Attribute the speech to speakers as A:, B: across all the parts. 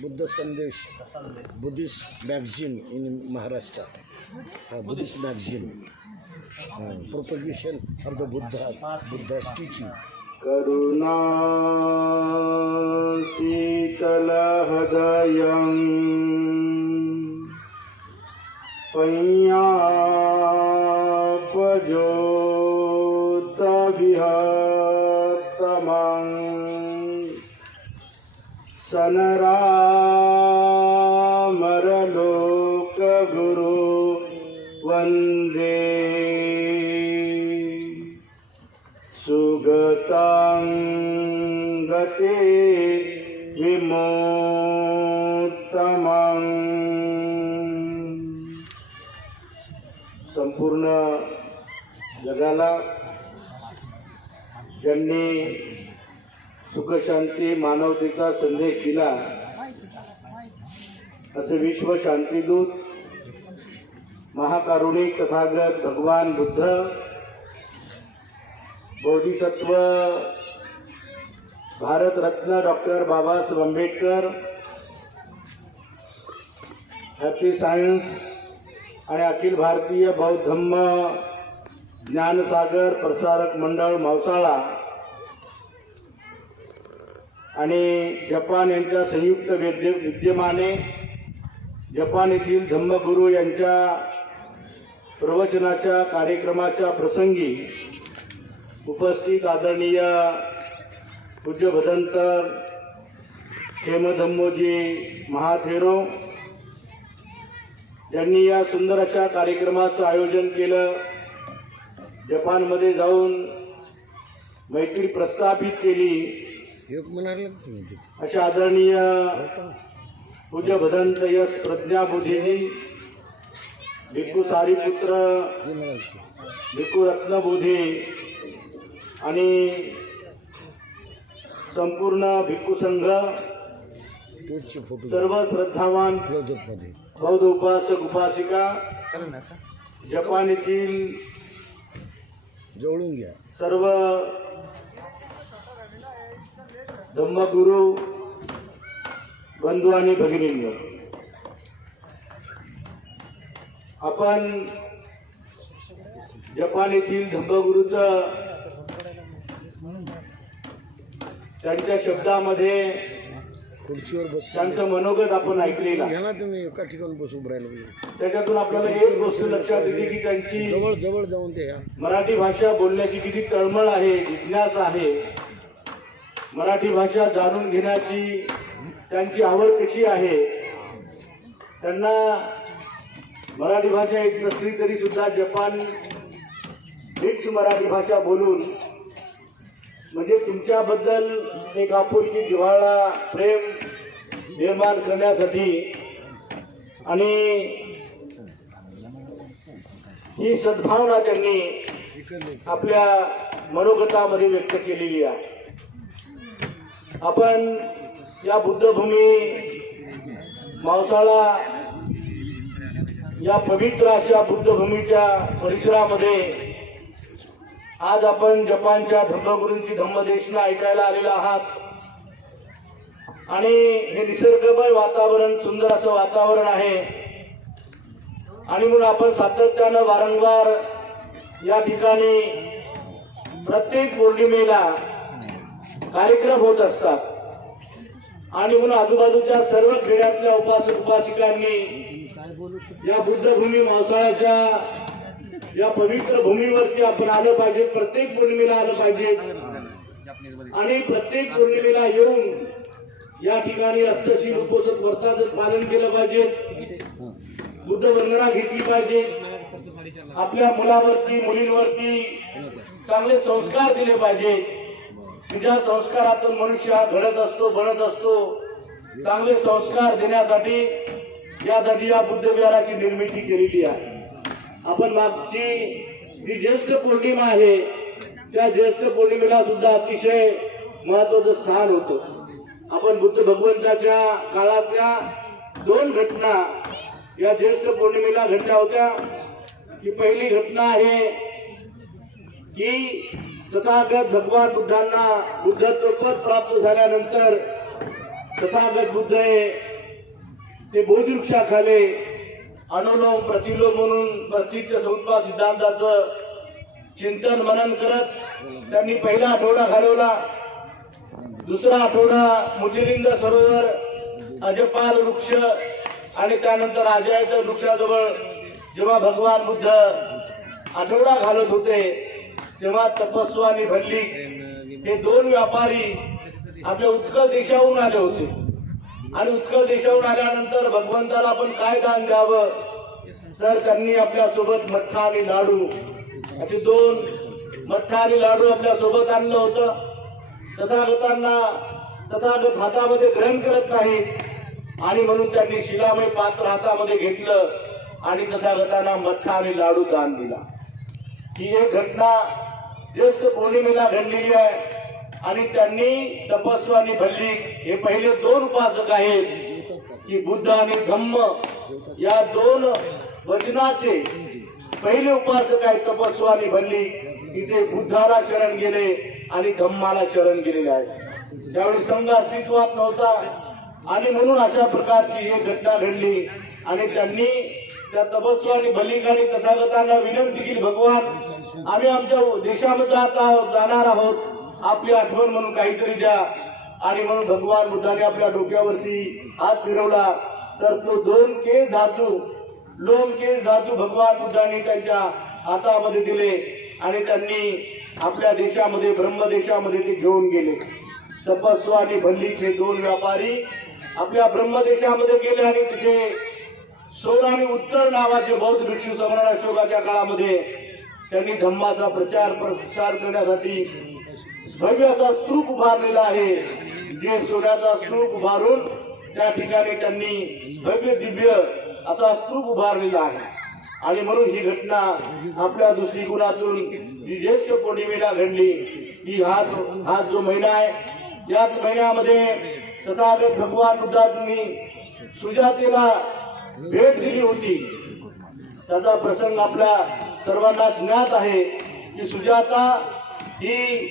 A: बुद्ध संदेश Buddhist magazine in Maharashtra हा Buddhist magazine propagation of the Buddha Buddha स्टीची
B: करुणा शीतलहृदयम् पय्यापजोतविहत्तमम् सनरामरलोकगुरु वन्दे। सुगतां गते विमोत्तमम्। संपूर्ण जगाला ज्यांनी सुखशांती मानवतेचा संदेश दिला. असे विश्व शांतीदूत महाकारुणिक तथागत भगवान बुद्ध बोधिसत्व Bharat Ratna doctor Babasaheb Ambedkar happy science आणि अखिल भारतीय बौद्ध ज्ञानसागर प्रसारक मंडळ मावसाळा आणि जपान यांच्या संयुक्त विद्य विद्यमाने जपान येथील धम्मगुरू यांच्या प्रवचनाच्या कार्यक्रमाच्या प्रसंगी उपस्थित आदरणीय पूज्य भदंतर हेमधम्मोजी महाथेरो ज्यांनी या सुंदर अशा कार्यक्रमाचं आयोजन केलं. जपानमध्ये जाऊन मैत्री प्रस्थापित केली.
A: योग म्हणाले तुम्ही तिथे?
B: अशा आदरणीय पूज्य भदंत यश प्रज्ञा बुद्धीजी भिक्खू सारीपुत्र
A: म्हणाल ते.
B: भिक्खू रत्नबोधी आणि संपूर्ण भिक्खू संघ
A: फोटो
B: सर्व श्रद्धावान
A: क्लोजअपमध्ये.
B: बौद्ध उपासक उपासिका जपान येथील
A: जवळून घ्या.
B: सर्व धम्मगुरू बंधू आणि भगिनींनो आपण जपान येथील धम्मगुरूचं त्यांच्या शब्दामध्ये
A: खुर्चीवर बस
B: त्यांचं मनोगत आपण ऐकलेलं
A: तुम्ही एका ठिकाणी बसून राहिलो.
B: त्याच्यातून आपल्याला एक गोष्ट लक्षात येते की त्यांची
A: जवळ जवळ जाऊन ते
B: मराठी भाषा बोलण्याची किती तळमळ आहे जिज्ञासा आहे. मराठी भाषा जाणून घेण्याची त्यांची आवड कशी आहे? त्यांना मराठी भाषा येत नसली तरी सुद्धा जपान मिक्स मराठी भाषा बोलून म्हणजे तुमच्याबद्दल एक आपुलकी जिव्हाळा प्रेम निर्माण करण्यासाठी आणि ही सद्भावना त्यांनी आपल्या मनोगतामध्ये व्यक्त केलेली आहे. आपण या बुद्धभूमी मावसाळा या पवित्र अशा बुद्धभूमीच्या परिसरामध्ये आज आपण जपानच्या धम्मगुरूंची धम्मदेशना ऐकायला आलेलो आहात. आणि हे निसर्गमय वातावरण सुंदर असं वातावरण आहे. आणि म्हणून आपण सातत्यानं वारंवार या ठिकाणी प्रत्येक पौर्णिमेला कार्यक्रम होत असतात. आणि म्हणून आजूबाजूच्या सर्व खेड्यातल्या उपासक उपासिकांनी या बुद्धभूमी मावसाळ्याच्या या पवित्र भूमीवरती आपण आलं पाहिजे प्रत्येक पौर्णिमेला आलं पाहिजे. आणि प्रत्येक पौर्णिमेला येऊन या ठिकाणी अष्टशील उपोषक व्रताचं पालन केलं पाहिजे. बुद्ध वंदना घेतली पाहिजे. आपल्या मुलावरती मुलींवरती चांगले संस्कार दिले पाहिजे. की ज्या संस्कारातून मनुष्य हा घडत असतो बनत असतो. चांगले संस्कार देण्यासाठी यासाठी या बुद्धविहाराची निर्मिती केलेली आहे. आपण मागची जी ज्येष्ठ पौर्णिमा आहे त्या ज्येष्ठ पौर्णिमेला सुद्धा अतिशय महत्वाचं स्थान होतं. आपण बुद्ध भगवंताच्या काळातल्या दोन घटना या ज्येष्ठ पौर्णिमेला घडल्या होत्या. ही पहिली घटना आहे की तथागत भगवान बुद्धांना बुद्धत्व पद प्राप्त झाल्यानंतर तथागत बुद्ध हे ते बोधवृक्षाखाले अनुलोम प्रतिलोम म्हणून प्रसिद्ध संस्था सिद्धांताचं चिंतन मनन करत त्यांनी पहिला आठवडा घालवला. दुसरा आठवडा मुजलिंग सरोवर अजपाल वृक्ष आणि त्यानंतर अजयाच्या वृक्षाजवळ जेव्हा भगवान बुद्ध आठवडा घालत होते तेव्हा तपस्व आणि भल्ली हे दोन व्यापारी आपल्या उत्कल देशाहून आले होते. आणि उत्कल देशाहून आल्यानंतर भगवंताला आपण काय दान द्यावं? तर त्यांनी आपल्यासोबत मठ्ठा आणि लाडू. असे दोन मठ्ठा आणि लाडू आपल्यासोबत आणलं होतं. तथागतांना तथागत हातामध्ये ग्रहण करत नाही. आणि म्हणून त्यांनी शिलामय पात्र हातामध्ये घेतलं आणि तथागतांना मठ्ठा आणि लाडू दान दिला. ही एक घटना ज्येष्ठ पौर्णिमेला घडलेली आहे आणि त्यांनी तपस्व आणि भल्लिक हे पहिले दोन उपासक आहेत की बुद्ध आणि धम्म या दोन वचनाचे पहिले उपासक आहेत तपस्व आणि भल्लिक की बुद्धाला शरण गेले आणि धम्माला शरण गेलेले आहेत. त्यावेळी संघ अस्तित्वात नव्हता. आणि म्हणून अशा प्रकारची एक घटना घडली आणि त्यांनी त्या तपस्व आणि बलिक आणि तथागतांना विनंती केली भगवान आम्ही आमच्या देशामध्ये आता जाणार आहोत. आपली आठवण म्हणून काहीतरी द्या. आणि म्हणून भगवान बुद्धाने आपल्या डोक्यावरती हात फिरवला. तर तो दोन केस धातू लोम केस धातू भगवान बुद्धाने त्यांच्या हातामध्ये दिले आणि त्यांनी आपल्या देशामध्ये ब्रह्मदेशामध्ये ते घेऊन गेले. तपस्व आणि भल्लिक हे दोन व्यापारी आपल्या ब्रह्मदेशामध्ये गेले आणि तिथे सौर आणि उत्तर नावाचे बौद्ध भिक्षू सम्राट अशोकाच्या काळामध्ये त्यांनी धम्माचा प्रचार प्रसार करण्यासाठी भव्याचा स्तूप उभारलेला आहे. जे सोन्याचा स्तूप उभारून त्या ठिकाणी त्यांनी भव्य दिव्य असा स्तूप उभारलेला आहे. आणि म्हणून ही घटना आपल्या दृष्टिकोनातून जी ज्येष्ठ पौर्णिमेला घडली की हा जो- हा जो महिना आहे याच महिन्यामध्ये तथागत भगवान बुद्धांनी सुजातेला भेट दिली होती. त्याचा प्रसंग आपल्या सर्वांना ज्ञात आहे की सुजाता ही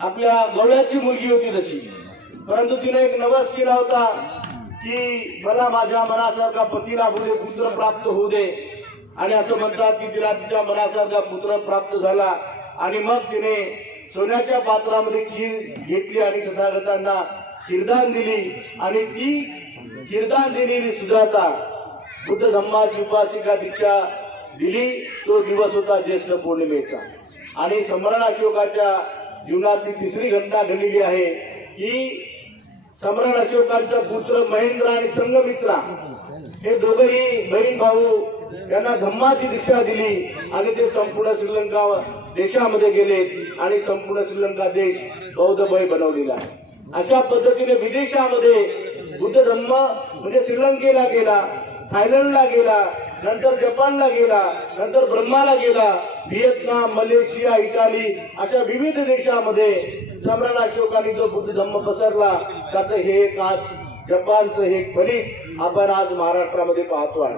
B: आपल्या गवळ्याची मुलगी होती तशी. परंतु तिने एक नवस केला होता की मला माझ्या मनासारखा पतीला पुढे दे पुत्र प्राप्त होऊ दे. आणि असं म्हणतात की तिला तिच्या मनासारखा पुत्र प्राप्त झाला. आणि मग तिने सोन्याच्या पात्रामध्ये खीर घेतली आणि तथागतांना खीरदान दिली. आणि ती खीरदान दिलेली सुजाता बुद्ध धम्माची उपासिका दीक्षा दिली तो दिवस होता ज्येष्ठ पौर्णिमेचा. आणि सम्राट अशोकाच्या जीवनातली तिसरी घटना घडलेली आहे की सम्राट अशोकांचा पुत्र महेंद्र आणि संगमित्रा हे दोघंही बहीण भाऊ यांना धम्माची दीक्षा दिली आणि ते संपूर्ण श्रीलंका देशामध्ये गेले आणि संपूर्ण श्रीलंका देश बौद्धमय बनवलेला आहे. अशा पद्धतीने विदेशामध्ये बुद्ध धम्म म्हणजे श्रीलंकेला गेला. थायलंडला गेला नंतर जपानला गेला नंतर ब्रह्माला गेला व्हिएतनाम मलेशिया इटाली अशा विविध देशामध्ये सम्राट अशोकाने जो बुद्ध धम्म पसरला. त्याचं हे एक आज जपानचं हे फलित आपण आज महाराष्ट्रामध्ये पाहतो आहे.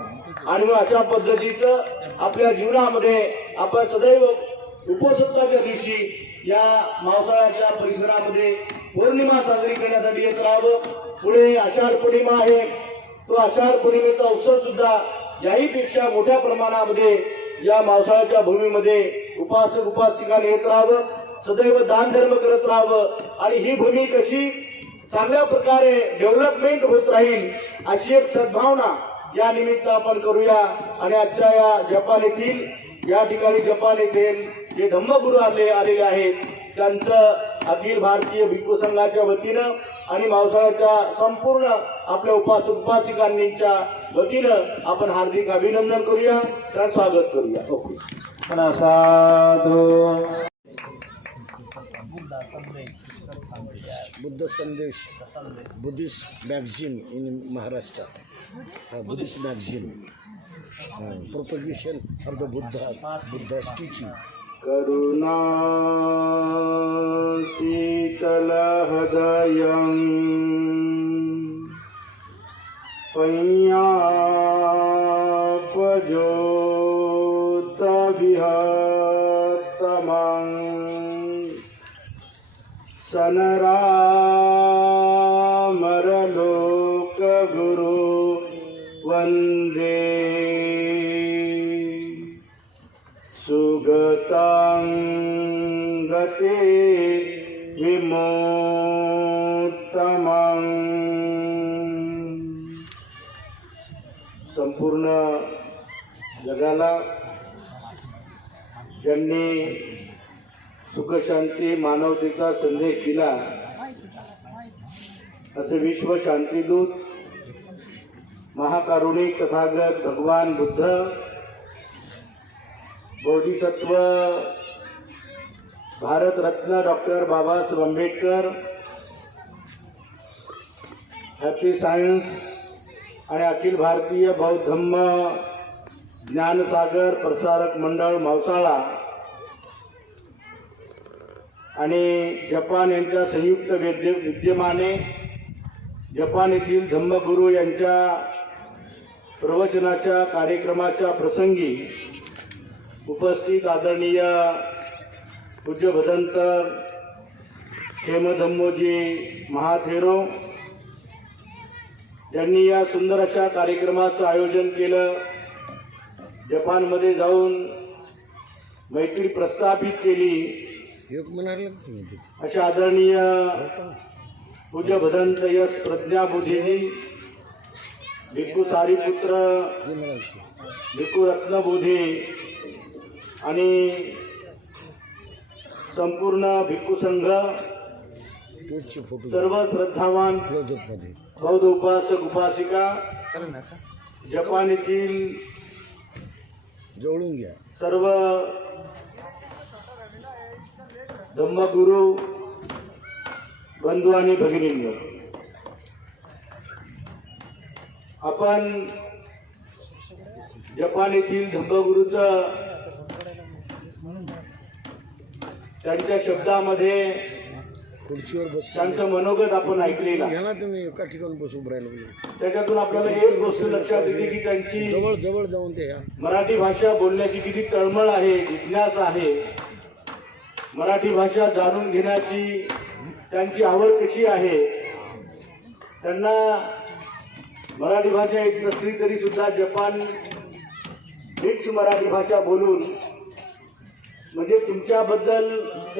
B: आणि मग अशा पद्धतीचं आपल्या जीवनामध्ये आपण सदैव उपसत्ताच्या दिवशी या मावसाळ्याच्या परिसरामध्ये पौर्णिमा साजरी करण्यासाठी येत राहावं. पुढे आषाढ पौर्णिमा आहे. तो आषाढ पौर्णिमेचा उत्सव सुद्धा याही पेक्षा मोठ्या प्रमाणामध्ये या मावसाळ्याच्या भूमीमध्ये उपासक उपासिकाने येत राहावं सदैव दानधर्म करत राहावं आणि ही भूमी कशी चांगल्या प्रकारे डेव्हलपमेंट होत राहील अशी एक सद्भावना या निमित्त आपण करूया. आणि आजच्या या जपान येथील या ठिकाणी जपान येथील जे धम्मगुरू आले आलेले आहेत त्यांचं अखिल भारतीय भिक्खू संघाच्या वतीनं आणि मावसाळ्याच्या संपूर्ण आपल्या उपासक उपासिकांच्या वतीनं आपण हार्दिक अभिनंदन करूया त्यांचं स्वागत करूया. ओके.
C: साधू
A: बुद्ध संदेश Buddhist magazine in Maharashtra. Buddhist magazine propagation of the Buddha Buddha teaching
B: करुणा शीतलहृदयं पैयापजोतभिहतमं सनरा सुगतां गते विमोत्तमं। संपूर्ण जगाला ज्यांनी सुखशांती मानवतेचा संदेश दिला असे विश्व शांतीदूत महाकारुणिक तथागत भगवान बुद्ध बोधिसत्व Bharat Ratna doctor Babasaheb Ambedkar happy science आणि अखिल भारतीय बौद्धम्म ज्ञानसागर प्रसारक मंडळ मावसाळा आणि जपान यांच्या संयुक्त विद्य विद्यमाने जपान येथील धम्मगुरू यांच्या प्रवचनाच्या कार्यक्रमाच्या प्रसंगी उपस्थित आदरणीय पूज्य भदंत क्षेमधम्मोजी महाथेरो यांनी या सुंदर अशा कार्यक्रमाचं आयोजन केलं. जपानमध्ये जाऊन मैत्री प्रस्थापित केली. अशा आदरणीय पूज्य भदंत यश प्रज्ञा बुद्धीजी भिक्खू सारीपुत्र भिक्खू रत्नबोधी आणि संपूर्ण भिक्खू संघ सर्व श्रद्धावान बौद्ध उपासक उपासिका जपान येथील
A: जवळून घ्या.
B: सर्व धम्मगुरू बंधू आणि भगिनींनो आपण जपान येथील धम्मगुरूचं त्यांच्या शब्दामध्ये
A: खुर्चीवर बस
B: त्यांचं मनोगत आपण ऐकलेलं
A: घ्या ना तुम्ही एका ठिकाणी बसून राहिलं
B: त्याच्यातून आपल्याला एक गोष्ट लक्षात येते की त्यांची
A: जवळ जवळ जाऊन ते या.
B: मराठी भाषा बोलण्याची किती तळमळ आहे जिज्ञासा आहे. मराठी भाषा जाणून घेण्याची त्यांची आवड कशी आहे त्यांना मराठी भाषा येत नसली तरी सुद्धा जपान हीच मराठी भाषा बोलून म्हणजे तुमच्याबद्दल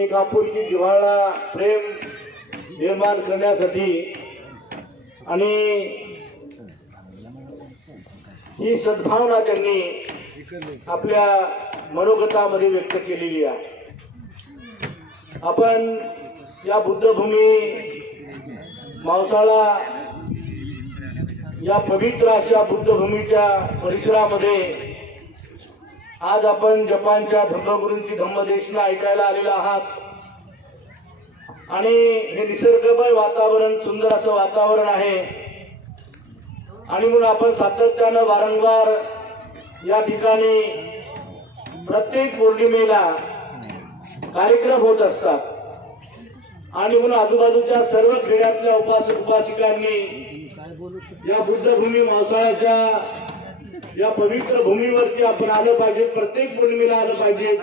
B: एक आपुलकी जिव्हाळा प्रेम निर्माण करण्यासाठी आणि ही सद्भावना त्यांनी आपल्या मनोगतामध्ये व्यक्त केलेली आहे. आपण या बुद्धभूमी मावसाळा या पवित्र अशा बुद्धभूमीच्या परिसरामध्ये आज आपण जपानच्या धम्मगुरूंची धम्मदेशना ऐकायला आलेलो आहात. आणि हे निसर्गमय वातावरण सुंदर असं वातावरण आहे. आणि म्हणून आपण सातत्यानं वारंवार या ठिकाणी प्रत्येक पौर्णिमेला कार्यक्रम होत असतात. आणि म्हणून आजूबाजूच्या सर्व खेड्यातल्या उपास उपासिकांनी या बुद्धभूमी मावसाळ्याच्या या पवित्र भूमीवरती आपण आलं पाहिजे प्रत्येक पौर्णिमेला आलं पाहिजे.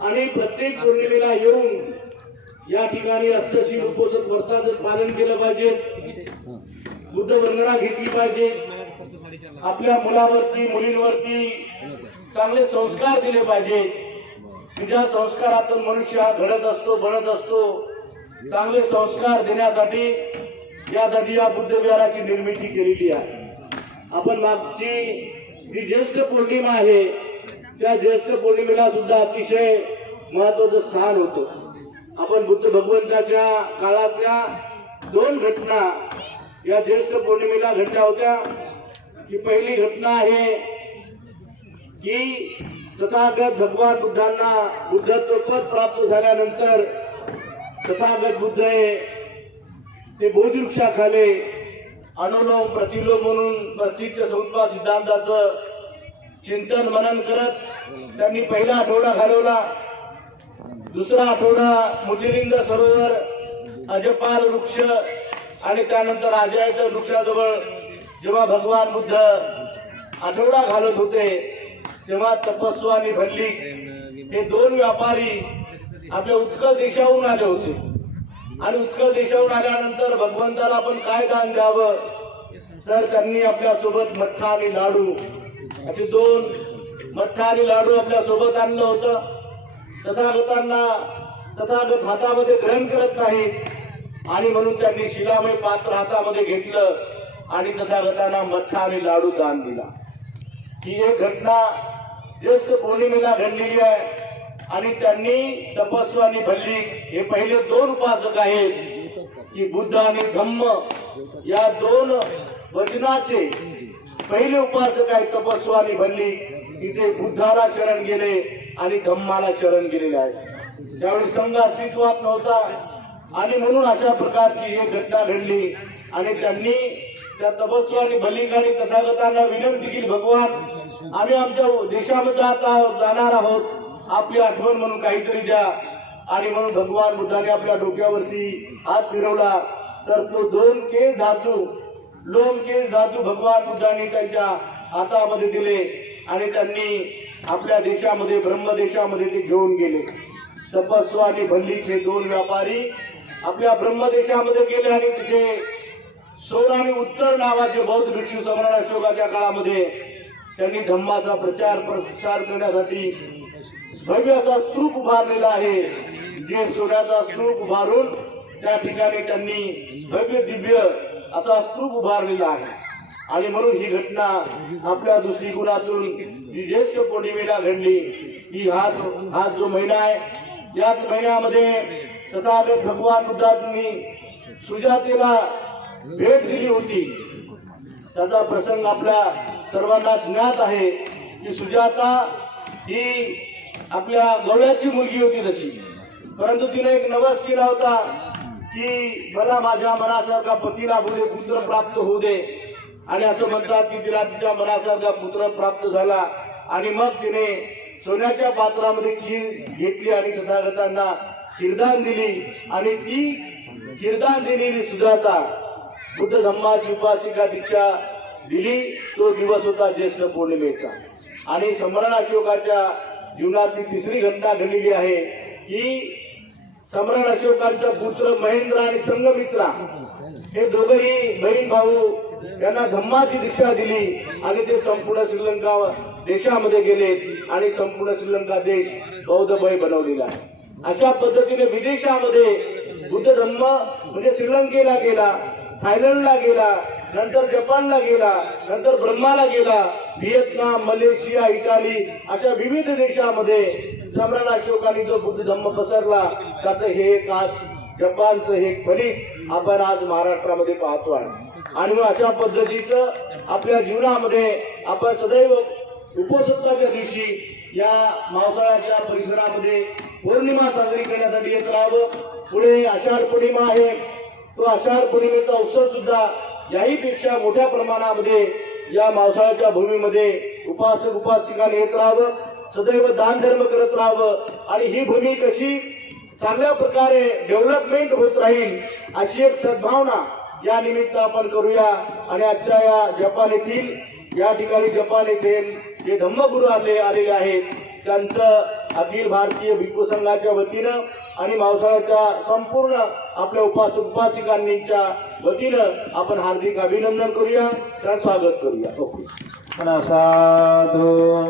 B: आणि प्रत्येक पौर्णिमेला येऊन या ठिकाणी अष्टशील उपोषण व्रताचं पालन केलं पाहिजे. बुद्ध वंदना घेतली पाहिजे. आपल्या मुलावरती मुलींवरती चांगले संस्कार दिले पाहिजे. की ज्या संस्कारातून मनुष्य हा घडत असतो बनत असतो. चांगले संस्कार देण्यासाठी यासाठी या बुद्ध विहाराची निर्मिती केलेली आहे. आपण मागची जी ज्येष्ठ पौर्णिमा आहे त्या ज्येष्ठ पौर्णिमेला सुद्धा अतिशय महत्वाचं स्थान होतं. आपण बुद्ध भगवंताच्या काळातल्या दोन घटना या ज्येष्ठ पौर्णिमेला घडल्या होत्या. ही पहिली घटना आहे की तथागत भगवान बुद्धांना बुद्धत्व पद प्राप्त झाल्यानंतर तथागत बुद्ध हे ते बोधिवृक्षाखाली अनुलोम प्रतिलोम म्हणून प्रसिद्ध स्वरूपा सिद्धांताचं चिंतन मनन करत त्यांनी पहिला आठवडा घालवला. दुसरा आठवडा मुचिलिंग सरोवर अजपाल वृक्ष आणि त्यानंतर आजयाच्या वृक्षाजवळ जेव्हा भगवान बुद्ध आठवडा घालत होते तेव्हा तपस्व आणि भल्ली हे दोन व्यापारी आपल्या उत्कल देशाहून आले होते. आणि उत्कल देशाहून आल्यानंतर भगवंताला आपण काय दान द्यावं? तर त्यांनी आपल्यासोबत मठ्ठा आणि लाडू. असे दोन मठ्ठा आणि लाडू आपल्यासोबत आणलं होतं. तथागतांना तथागत हातामध्ये ग्रहण करत नाही. आणि म्हणून त्यांनी शिलामय पात्र हातामध्ये घेतलं आणि तथागतांना मठ्ठा आणि लाडू दान दिला. ही एक घटना ज्येष्ठ पौर्णिमेला घडलेली आहे. आणि त्यांनी तपस्व आणि भल्ली हे पहिले दोन उपासक आहेत. की बुद्ध आणि धम्म या दोन वचनाचे पहिले उपासक आहेत तपस्व आणि भल्ली तिथे बुद्धाला शरण गेले आणि धम्माला शरण गेलेले आहेत. त्यावेळी संघ अस्तित्वात नव्हता. आणि म्हणून अशा प्रकारची ही घटना घडली. आणि त्यांनी त्या तपस्व आणि बलिकानी तथागतांना विनंती केली भगवान आम्ही आमच्या देशामध्ये आता जाणार आहोत. आपली आठवण म्हणून काहीतरी द्या आणि म्हणून भगवान बुद्धाने आपल्या डोक्यावरती हात फिरवला तर तो दोन केस धातू दोन केस धातू भगवान बुद्धाने त्यांच्या हातामध्ये दिले आणि त्यांनी आपल्या देशामध्ये ब्रह्मदेशामध्ये ते घेऊन गेले. तपस्व आणि भल्लीचे दोन व्यापारी आपल्या ब्रह्मदेशामध्ये गेले आणि तिथे सोर आणि उत्तर नावाचे बौद्ध भिक्षू सम्राट अशोकाच्या काळामध्ये त्यांनी धम्माचा प्रचार प्रसार करण्यासाठी भव्याचा स्तूप उभारलेला आहे. जे सोन्याचा स्तूप उभारून त्या ठिकाणी त्यांनी भव्य दिव्य असा स्तूप उभारलेला आहे. आणि म्हणून ही घटना आपल्या दृष्टिकोनातून जी ज्येष्ठ पौर्णिमेला घडली. की हा हा जो महिना आहे याच महिन्यामध्ये तथापि भगवान बुद्धांनी सुजातेला भेट दिली होती. त्याचा प्रसंग आपल्या सर्वांना ज्ञात आहे की सुजाता ही आपल्या गवळ्याची मुलगी होती तशी. परंतु तिने एक नवस केला होता की मला माझ्या मनासारखा पतीला लाभू पुत्र प्राप्त होऊ दे. आणि असं म्हणतात की तिला तिच्या मनासारखा पुत्र प्राप्त झाला. आणि मग तिने सोन्याच्या पात्रामध्ये खीर घेतली आणि तथागतांना खीरदान दिली. आणि ती खीरदान दिलेली सुजाता बुद्ध धम्माची उपासिका दीक्षा दिली. तो दिवस होता ज्येष्ठ पौर्णिमेचा. आणि सम्राट अशोकाच्या जीवनातली तिसरी घटना घडलेली आहे की सम्राट अशोकांचा पुत्र महेंद्र आणि संगमित्रा हे दोघंही बहीण भाऊ त्यांना धम्माची दीक्षा दिली आणि ते संपूर्ण श्रीलंका देशामध्ये गेले आणि संपूर्ण श्रीलंका देश बौद्धमय बनवलेला आहे. अशा पद्धतीने विदेशामध्ये बुद्ध धम्म म्हणजे श्रीलंकेला गेला थायलंडला गेला नंतर जपानला गेला नंतर ब्रह्माला गेला व्हिएतनाम मलेशिया इटाली अशा विविध देशामध्ये सम्राट अशोकाने जो बुद्ध धम्म पसरला. त्याचं हे एक आज जपानचं हे फलित आपण आज महाराष्ट्रामध्ये पाहतो आहे. आणि मग अशा पद्धतीचं आपल्या जीवनामध्ये आपण सदैव उपसत्ताच्या दिवशी या मावसाळ्याच्या परिसरामध्ये पौर्णिमा साजरी करण्यासाठी येत राहावं. पुढे आषाढ पौर्णिमा आहे. तो आषाढ पौर्णिमेचा उत्सव सुद्धा याही पेक्षा मोठ्या प्रमाणामध्ये या मावसाळ्याच्या भूमीमध्ये उपासक उपासिकाने येत राहावं सदैव दानधर्म करत राहावं आणि ही भूमी कशी चांगल्या प्रकारे डेव्हलपमेंट होत राहील अशी एक सद्भावना या निमित्त आपण करूया. आणि आजच्या या जपान येथील या ठिकाणी जपान येथील जे धम्मगुरू आले आलेले आहेत त्यांचं अखिल भारतीय भिक्खू संघाच्या वतीनं आणि मावसाळ्याच्या संपूर्ण आपल्या उपास उपासिकांनीच्या वतीनं आपण हार्दिक अभिनंदन करूया त्या स्वागत करूया. ओके.
C: पुन्हा साधू.